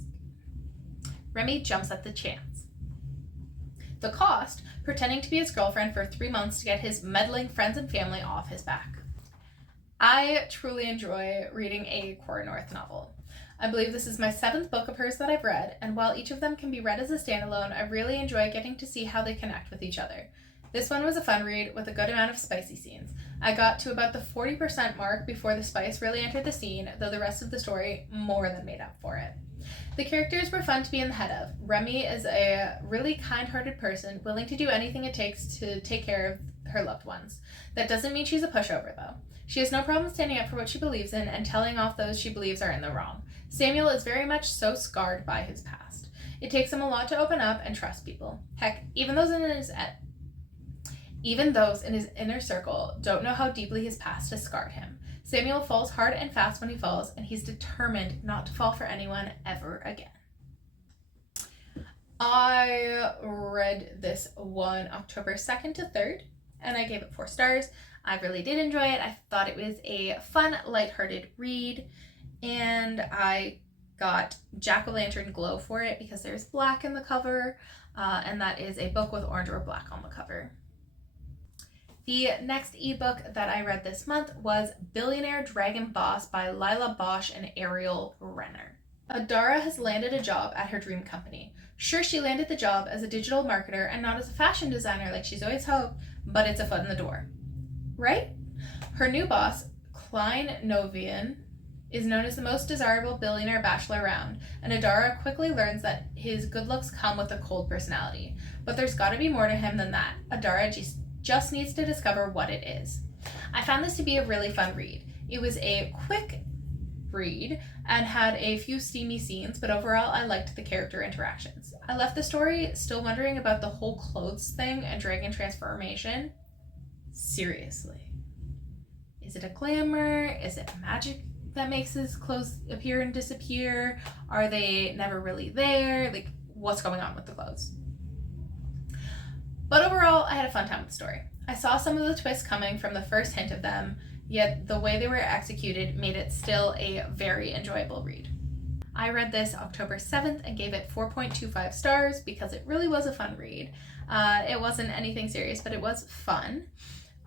Remy jumps at the chance. The cost, pretending to be his girlfriend for 3 months to get his meddling friends and family off his back. I truly enjoy reading a Cora North novel. I believe this is my 7th book of hers that I've read, and while each of them can be read as a standalone, I really enjoy getting to see how they connect with each other. This one was a fun read with a good amount of spicy scenes. I got to about the 40% mark before the spice really entered the scene, though the rest of the story more than made up for it. The characters were fun to be in the head of. Remy is a really kind-hearted person, willing to do anything it takes to take care of her loved ones. That doesn't mean she's a pushover, though. She has no problem standing up for what she believes in and telling off those she believes are in the wrong. Samuel is very much so scarred by his past. It takes him a lot to open up and trust people. Heck, even those in his inner circle don't know how deeply his past has scarred him. Samuel falls hard and fast when he falls, and he's determined not to fall for anyone ever again. I read this one October 2nd to 3rd, and I gave it 4 stars. I really did enjoy it. I thought it was a fun, lighthearted read, and I got Jack-o'-lantern glow for it because there's black in the cover, and that is a book with orange or black on the cover. The next ebook that I read this month was Billionaire Dragon Boss by Lila Bosch and Ariel Renner. Adara has landed a job at her dream company. Sure, she landed the job as a digital marketer and not as a fashion designer like she's always hoped, but it's a foot in the door. Right? Her new boss, Klein Novian, is known as the most desirable billionaire bachelor around, and Adara quickly learns that his good looks come with a cold personality. But there's gotta be more to him than that. Adara just needs to discover what it is. I found this to be a really fun read. It was a quick read and had a few steamy scenes, but overall I liked the character interactions. I left the story still wondering about the whole clothes thing and dragon transformation. Seriously. Is it a glamour? Is it magic that makes his clothes appear and disappear? Are they never really there? Like, what's going on with the clothes? But overall, I had a fun time with the story. I saw some of the twists coming from the first hint of them, yet the way they were executed made it still a very enjoyable read. I read this October 7th and gave it 4.25 stars because it really was a fun read. It wasn't anything serious, but it was fun.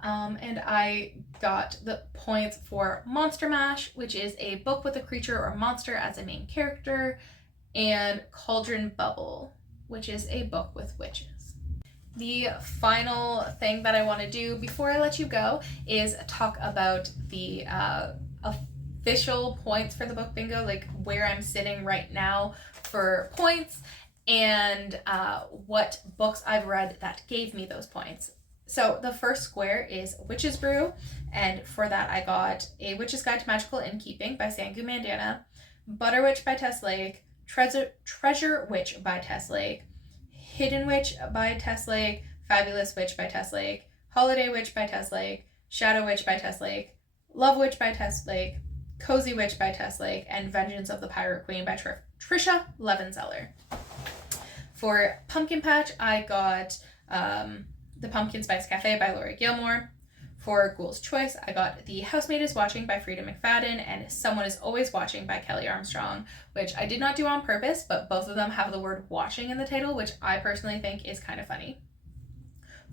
And I got the points for Monster Mash, which is a book with a creature or monster as a main character, and Cauldron Bubble, which is a book with witches. The final thing that I want to do before I let you go is talk about the official points for the book bingo, like where I'm sitting right now for points and what books I've read that gave me those points. So the first square is Witch's Brew, and for that I got A Witch's Guide to Magical Innkeeping by Sangu Mondandanna, Butter Witch by Tess Lake, Treasure Witch by Tess Lake, Hidden Witch by Tess Lake, Fabulous Witch by Tess Lake, Holiday Witch by Tess Lake, Shadow Witch by Tess Lake, Love Witch by Tess Lake, Cozy Witch by Tess Lake, and Vengeance of the Pirate Queen by Tricia Levenseller. For Pumpkin Patch, I got The Pumpkin Spice Cafe by Laurie Gilmore. For Ghoul's Choice, I got The Housemaid is Watching by Freida McFadden and Someone is Always Watching by Kelley Armstrong, which I did not do on purpose, but both of them have the word watching in the title, which I personally think is kind of funny.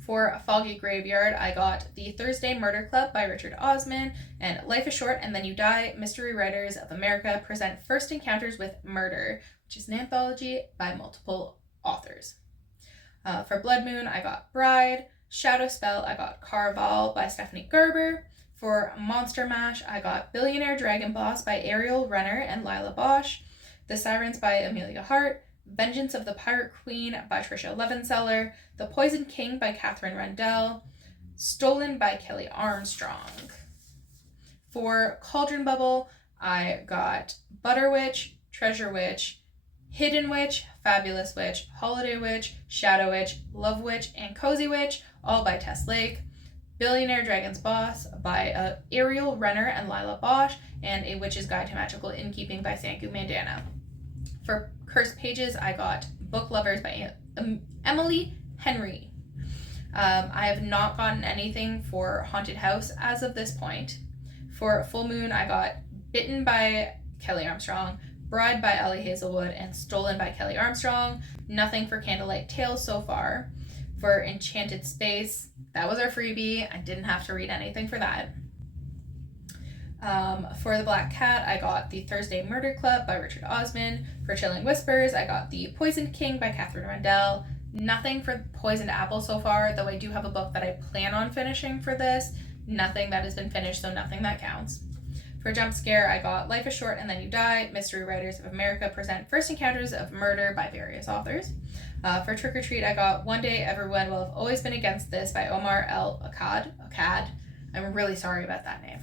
For Foggy Graveyard, I got The Thursday Murder Club by Richard Osman and Life is Short and Then You Die, Mystery Writers of America present First Encounters with Murder, which is an anthology by multiple authors. For Blood Moon, I got Bride. Shadow Spell, I got Caraval by Stephanie Garber. For Monster Mash, I got Billionaire Dragon Boss by Ariel Renner and Lila Bosch. The Sirens by Emilia Hart. Vengeance of the Pirate Queen by Tricia Levenseller. The Poison King by Katherine Rundell. Stolen by Kelley Armstrong. For Cauldron Bubble, I got Butter Witch, Treasure Witch, Hidden Witch, Fabulous Witch, Holiday Witch, Shadow Witch, Love Witch, and Cozy Witch, all by Tess Lake. Billionaire Dragon's Boss by Ariel Renner and Lila Bosch, and A Witch's Guide to Magical Innkeeping by Sangu Mondandanna. For Cursed Pages, I got Book Lovers by Emily Henry. I have not gotten anything for Haunted House as of this point. For Full Moon, I got Bitten by Kelley Armstrong, Bride by Ellie Hazelwood, and Stolen by Kelley Armstrong. Nothing for Candlelight Tales so far. For Enchanted Space, that was our freebie. I didn't have to read anything for that. For The Black Cat, I got The Thursday Murder Club by Richard Osman. For Chilling Whispers, I got The Poisoned King by Katherine Rundell. Nothing for Poisoned Apple so far, though I do have a book that I plan on finishing for this. Nothing that has been finished, so nothing that counts. For Jump Scare, I got Life is Short and Then You Die, Mystery Writers of America present First Encounters of Murder by various authors. For Trick or Treat, I got One Day Everyone Will Have Always Been Against This by Omar El Akkad. I'm really sorry about that name.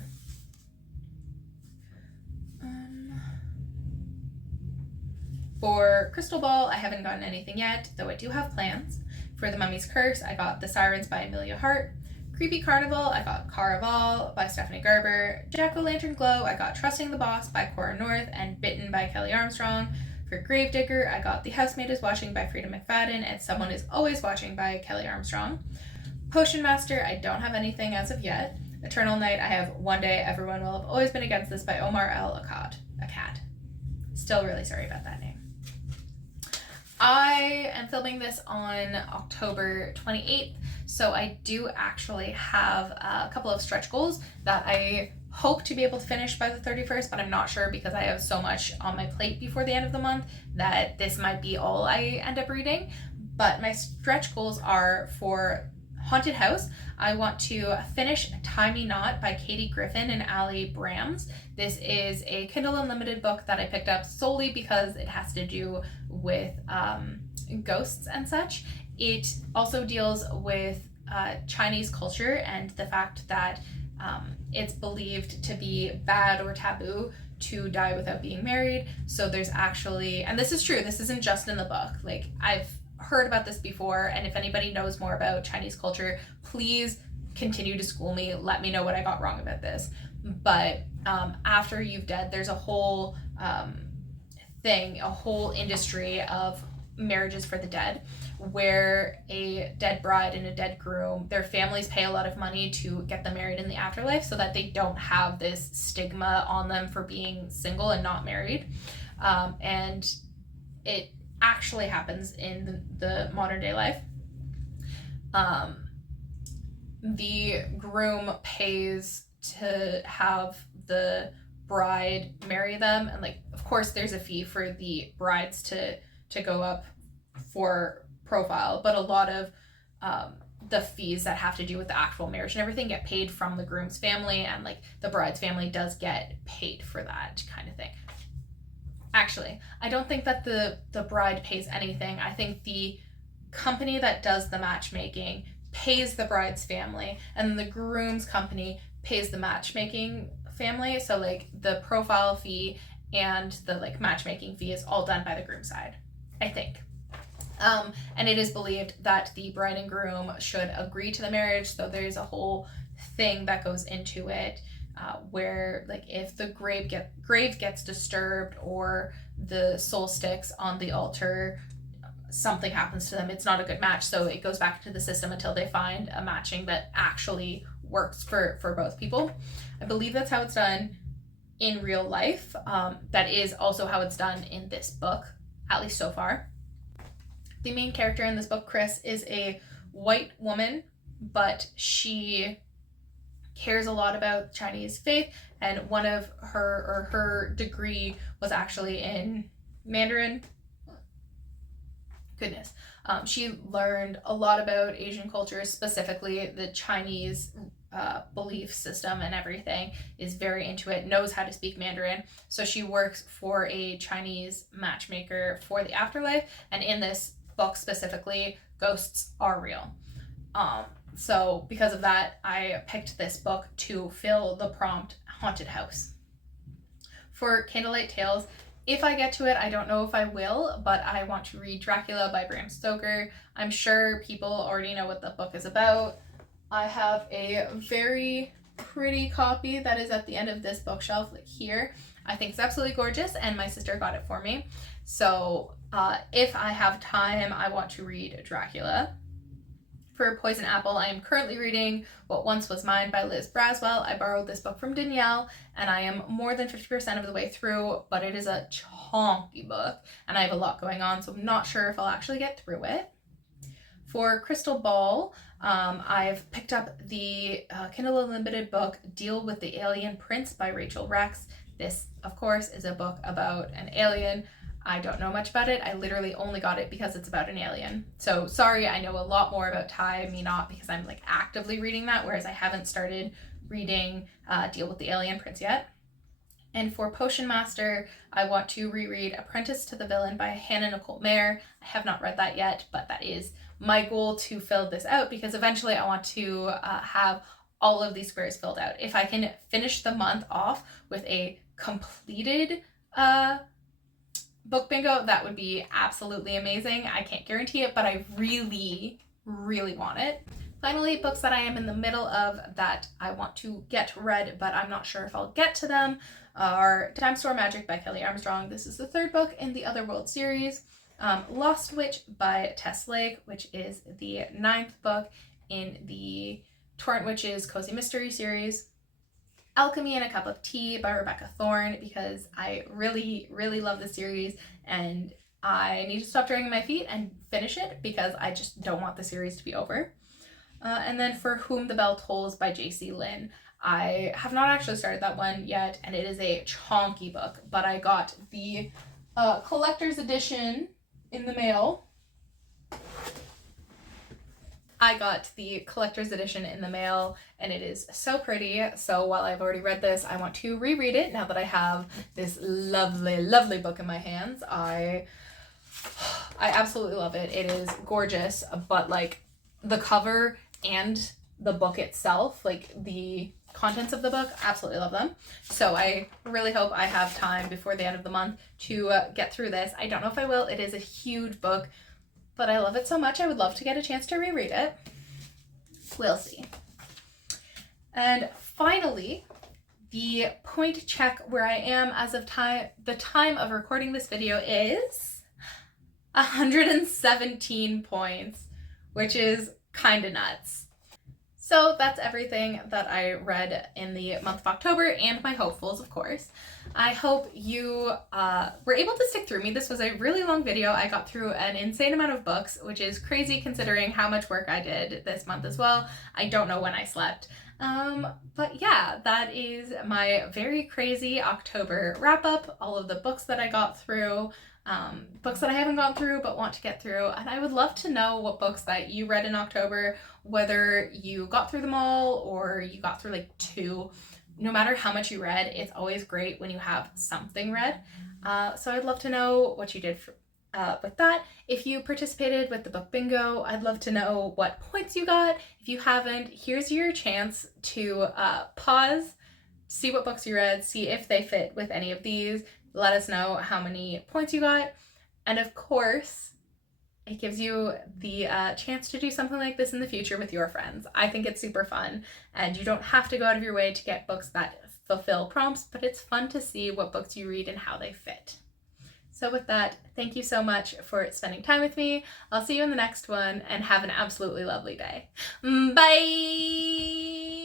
For Crystal Ball, I haven't gotten anything yet, though I do have plans. For The Mummy's Curse, I got The Sirens by Emilia Hart. Creepy Carnival, I got Caraval by Stephanie Garber. Jack-O-Lantern Glow, I got Trusting the Boss by Cora North and Bitten by Kelley Armstrong. For Gravedigger, I got The Housemaid is Watching by Freida McFadden and Someone is Always Watching by Kelley Armstrong. Potion Master, I don't have anything as of yet. Eternal Night, I have One Day Everyone Will Have Always Been Against This by Omar El Akkad. Still really sorry about that name. I am filming this on October 28th, so I do actually have a couple of stretch goals that I hope to be able to finish by the 31st, but I'm not sure because I have so much on my plate before the end of the month that this might be all I end up reading. But my stretch goals are for Haunted House. I want to finish Tie Me Not by Katie Griffin and Allie Brams. This is a Kindle Unlimited book that I picked up solely because it has to do with ghosts and such. It also deals with Chinese culture and the fact that it's believed to be bad or taboo to die without being married. So there's actually, and this is true, this isn't just in the book. Like, I've heard about this before, and if anybody knows more about Chinese culture, please continue to school me. Let me know what I got wrong about this. But after you've dead, there's a whole thing, a whole industry of marriages for the dead, where a dead bride and a dead groom, their families pay a lot of money to get them married in the afterlife so that they don't have this stigma on them for being single and not married. And it actually happens in the modern day life. The groom pays to have the bride marry them, and like, of course there's a fee for the brides to go up for profile, but a lot of the fees that have to do with the actual marriage and everything get paid from the groom's family, and like the bride's family does get paid for that kind of thing. Actually, I don't think that the bride pays anything. I think the company that does the matchmaking pays the bride's family, and then the groom's company pays the matchmaking family. So like the profile fee and the like matchmaking fee is all done by the groom side, I think. And it is believed that the bride and groom should agree to the marriage. So there's a whole thing that goes into it, where like if the grave gets disturbed or the soul sticks on the altar, something happens to them, it's not a good match. So it goes back to the system until they find a matching that actually works for both people. I believe that's how it's done in real life. That is also how it's done in this book, at least so far. The main character in this book, Chris, is a white woman, but she cares a lot about Chinese faith, and one of her degree was actually in Mandarin. Goodness. She learned a lot about Asian culture, specifically the Chinese belief system and everything, is very into it, knows how to speak Mandarin. So she works for a Chinese matchmaker for the afterlife, and in this book specifically, ghosts are real. So because of that, I picked this book to fill the prompt haunted house. For Candlelight Tales, if I get to it, I don't know if I will, but I want to read Dracula by Bram Stoker. I'm sure people already know what the book is about. I have a very pretty copy that is at the end of this bookshelf, like here. I think it's absolutely gorgeous, and my sister got it for me. So if I have time, I want to read Dracula. For Poison Apple, I am currently reading What Once Was Mine by Liz Braswell. I borrowed this book from Danielle, and I am more than 50% of the way through, but it is a chonky book, and I have a lot going on, so I'm not sure if I'll actually get through it. For Crystal Ball, I've picked up the Kindle Unlimited book Deal with the Alien Prince by Rachel Rex. This, of course, is a book about an alien. I don't know much about it. I literally only got it because it's about an alien. So sorry, I know a lot more about Ty, me not, because I'm like actively reading that, whereas I haven't started reading Deal with the Alien Prince yet. And for Potion Master, I want to reread Apprentice to the Villain by Hannah Nicole Mayer. I have not read that yet, but that is my goal to fill this out, because eventually I want to have all of these squares filled out. If I can finish the month off with a completed book bingo, that would be absolutely amazing. I can't guarantee it, but I really, really want it. Finally, books that I am in the middle of that I want to get read, but I'm not sure if I'll get to them, are Time Store Magic by Kelley Armstrong. This is the third book in the Otherworld series. Lost Witch by Tess Lake, which is the 9th book in the Torrent Witches Cozy Mystery series. Alchemy and a Cup of Tea by Rebecca Thorne, because I really, really love this series, and I need to stop dragging my feet and finish it because I just don't want the series to be over. And then For Whom the Bell Tolls by J.C. Lynn. I have not actually started that one yet, and it is a chonky book, but I got the collector's edition in the mail. I got the collector's edition in the mail, and it is so pretty. So while I've already read this, I want to reread it now that I have this lovely, lovely book in my hands. I absolutely love it. It is gorgeous, but like the cover and the book itself, like the contents of the book, absolutely love them. So I really hope I have time before the end of the month to get through this. I don't know if I will. It is a huge book, but I love it so much, I would love to get a chance to reread it. We'll see. And finally, the point check where I am as of the time of recording this video is 117 points, which is kind of nuts. So that's everything that I read in the month of October, and my hopefuls, of course. I hope you were able to stick through me. This was a really long video. I got through an insane amount of books, which is crazy considering how much work I did this month as well. I don't know when I slept. But yeah, that is my very crazy October wrap up. All of the books that I got through, books that I haven't gone through but want to get through. And I would love to know what books that you read in October, whether you got through them all or you got through like 2. No matter how much you read, it's always great when you have something read. So I'd love to know what you did with that, if you participated with the book bingo, I'd love to know what points you got. If you haven't, here's your chance to pause, see what books you read, see if they fit with any of these. Let us know how many points you got. And of course, it gives you the chance to do something like this in the future with your friends. I think it's super fun, and you don't have to go out of your way to get books that fulfill prompts, but it's fun to see what books you read and how they fit. So with that, thank you so much for spending time with me. I'll see you in the next one, and have an absolutely lovely day. Bye!